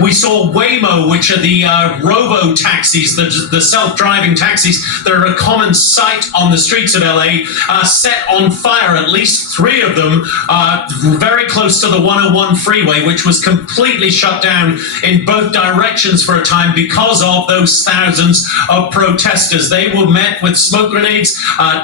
We saw Waymo, which are the robo-taxis, the self-driving taxis that are a common sight on the streets of LA, set on fire, at least 3 of them, very close to the 101 freeway, which was completely shut down in both directions for a time because of those thousands of protesters. They were met with smoke grenades,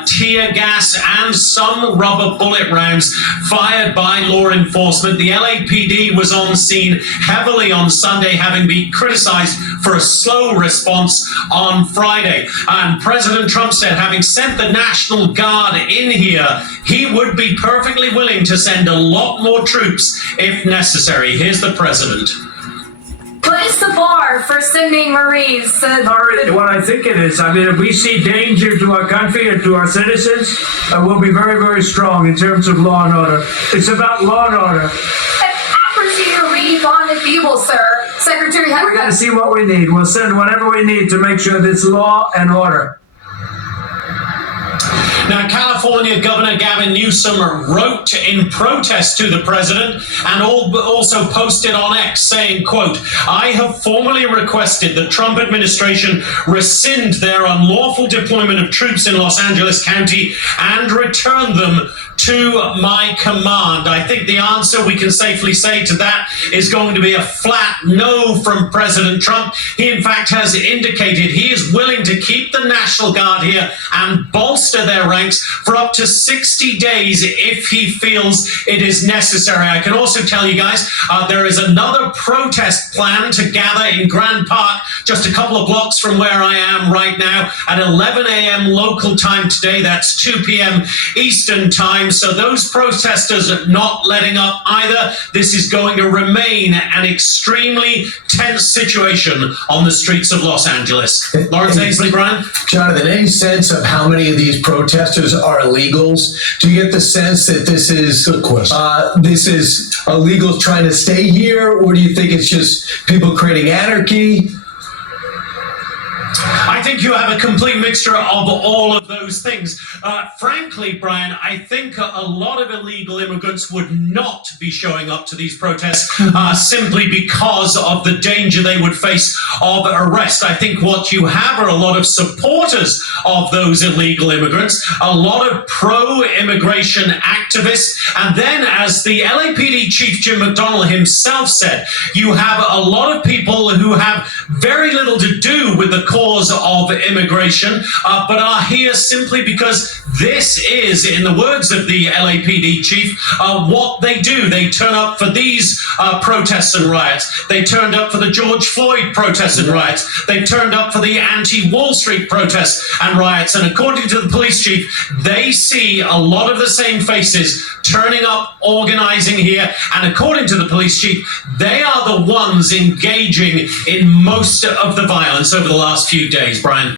tear gas, and some rubber bullet rounds fired by law enforcement. The LAPD was on scene heavily on Sunday, having been criticized for a slow response on Friday. And President Trump said, having sent the National Guard in here, he would be perfectly willing to send a lot more troops if necessary. Here's the president. What is the bar for sending Marines? What I think it is, I mean, if we see danger to our country and to our citizens, we'll be very, very strong in terms of law and order. It's about law and order. Appreciate Reed on the people, sir. Secretary, We got to see what we need. We'll send whatever we need to make sure there's law and order. Now, California Governor Gavin Newsom wrote in protest to the president and also posted on X saying, quote, "I have formally requested the Trump administration rescind their unlawful deployment of troops in Los Angeles County and return them to my command." I think the answer we can safely say to that is going to be a flat no from President Trump. He, in fact, has indicated he is willing to keep the National Guard here and bolster their ranks for up to 60 days if he feels it is necessary. I can also tell you guys, there is another protest plan to gather in Grand Park, just a couple of blocks from where I am right now, at 11 a.m. local time today. That's 2 p.m. Eastern time. So those protesters are not letting up either. This is going to remain an extremely tense situation on the streets of Los Angeles. Lawrence Ainsley, Brian? Jonathan, any sense of how many of these protesters are illegals? Do you get the sense that this is illegals trying to stay here, or do you think it's just people creating anarchy? I think you have a complete mixture of all of those things. Frankly, Brian, I think a lot of illegal immigrants would not be showing up to these protests simply because of the danger they would face of arrest. I think what you have are a lot of supporters of those illegal immigrants, a lot of pro-immigration activists, and then, as the LAPD Chief Jim McDonnell himself said, you have a lot of people who have very little to do with the cause of immigration, but are here simply because this is, in the words of the LAPD chief, what they do. They turn up for these protests and riots. They turned up for the George Floyd protests and riots. They turned up for the anti-Wall Street protests and riots. And according to the police chief, they see a lot of the same faces turning up, organizing here. And according to the police chief, they are the ones engaging in most of the violence over the last few days. Brian?